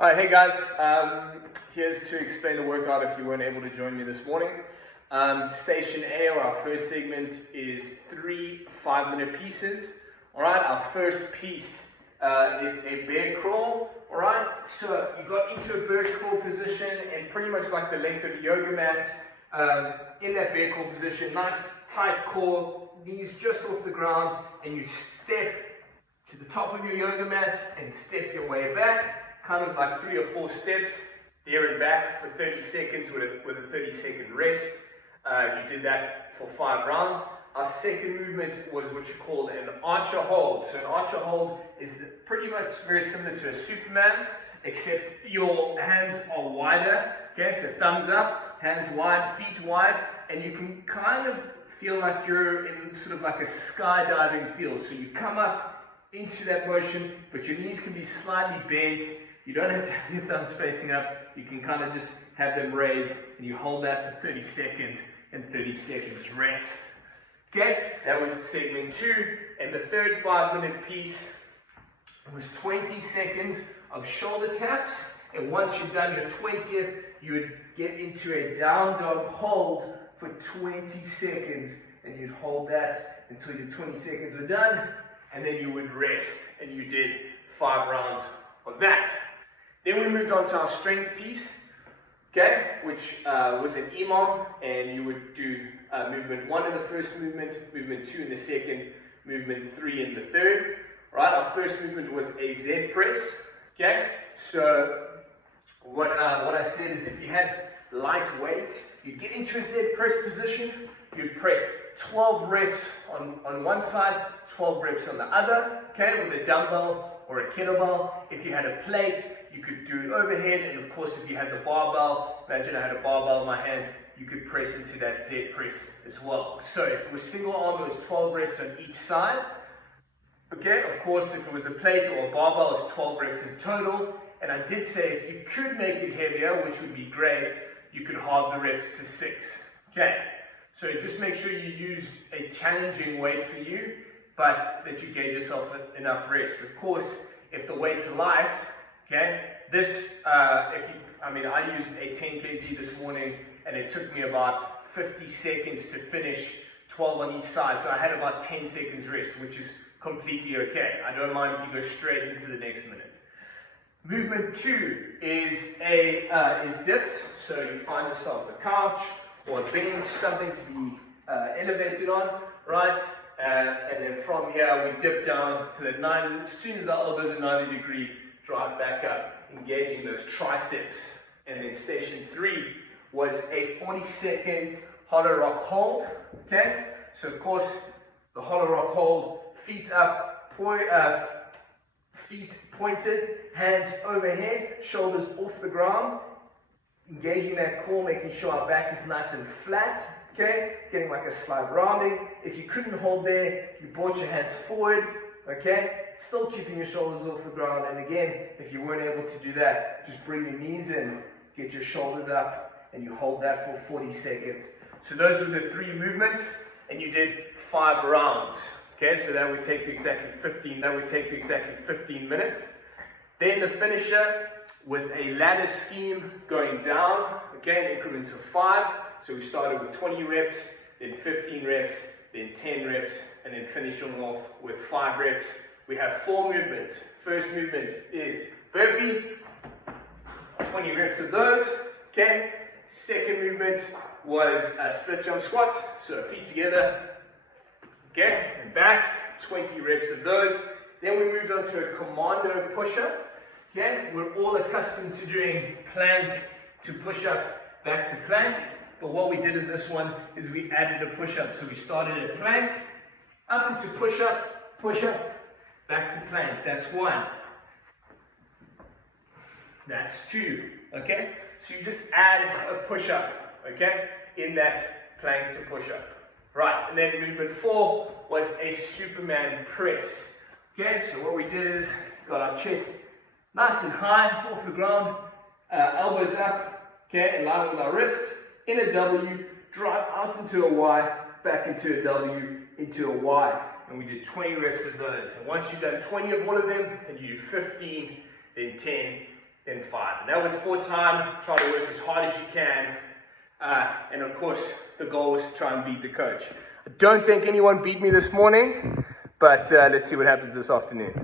Alright, hey guys, here's to explain the workout if you weren't able to join me this morning. Station A, or our first segment, is 3 5-minute pieces. Alright, our first piece is a bear crawl. Alright, so you got into a bear crawl position and pretty much like the length of the yoga mat. In that bear crawl position, nice tight core, knees just off the ground, and you step to the top of your yoga mat and step your way back. Kind of like 3 or 4 steps, there and back for 30 seconds with a 30-second rest. You did that for 5 rounds. Our second movement was what you call an archer hold. So an archer hold is pretty much very similar to a Superman, except your hands are wider. Okay, so thumbs up, hands wide, feet wide, and you can kind of feel like you're in sort of like a skydiving feel. So you come up into that motion, but your knees can be slightly bent. You don't have to have your thumbs facing up. You can kind of just have them raised, and you hold that for 30 seconds and 30 seconds rest. Okay, that was segment 2. And the third 5-minute piece was 20 seconds of shoulder taps. And once you've done your 20th, you would get into a down dog hold for 20 seconds. And you'd hold that until your 20 seconds were done. And then you would rest. And you did 5 rounds of that. Then we moved on to our strength piece, okay, which was an EMOM, and you would do movement 1 in the first movement, movement 2 in the second, movement 3 in the third. Right, our first movement was a Z press, okay. So what I said is, if you had light weights, you get into a Z press position, you press 12 reps on one side, 12 reps on the other, okay, with a dumbbell or a kettlebell. If you had a plate, you could do it overhead, and of course if you had the barbell, imagine I had a barbell in my hand, you could press into that Z press as well. So if it was single arm, it was 12 reps on each side. Okay, of course if it was a plate or a barbell, it's 12 reps in total. And I did say if you could make it heavier, which would be great, you could halve the reps to 6. Okay, so just make sure you use a challenging weight for you, but that you gave yourself enough rest. Of course, if the weight's light, okay, this, I used a 10 kg this morning, and it took me about 50 seconds to finish 12 on each side, so I had about 10 seconds rest, which is completely okay. I don't mind if you go straight into the next minute. Movement 2 is dips, so you find yourself a couch or a bench, something to be elevated on, right? And then from here we dip down to the 90, as soon as our elbows are 90 degree, drive back up, engaging those triceps. And then station 3 was a 40-second hollow rock hold, okay? So of course, the hollow rock hold, feet up, feet pointed, hands overhead, shoulders off the ground, engaging that core, making sure our back is nice and flat. Okay, getting like a slight rounding. If you couldn't hold there, you brought your hands forward, okay? Still keeping your shoulders off the ground. And again, if you weren't able to do that, just bring your knees in, get your shoulders up, and you hold that for 40 seconds. So those were the 3 movements, and you did 5 rounds. Okay, so that would take you exactly 15 minutes. Then the finisher was a ladder scheme going down, okay, in increments of 5. So we started with 20 reps, then 15 reps, then 10 reps, and then finishing off with 5 reps. We have 4 movements. First movement is burpee, 20 reps of those, okay. Second movement was a split jump squat, so feet together, okay, and back, 20 reps of those. Then we moved on to a commando push-up, okay. We're all accustomed to doing plank to push-up, back to plank. But what we did in this one is we added a push-up. So we started at plank, up into push-up, back to plank. That's 1. That's 2, okay? So you just add a push-up, okay, in that plank to push-up. Right, and then movement 4 was a Superman press. Okay, so what we did is got our chest nice and high off the ground, elbows up, okay, in line with our wrists. In a W, drive out into a Y, back into a W, into a Y. And we did 20 reps of those. And once you've done 20 of one of them, then you do 15, then 10, then 5. And that was for time. Try to work as hard as you can. And of course, the goal was to try and beat the coach. I don't think anyone beat me this morning, but let's see what happens this afternoon.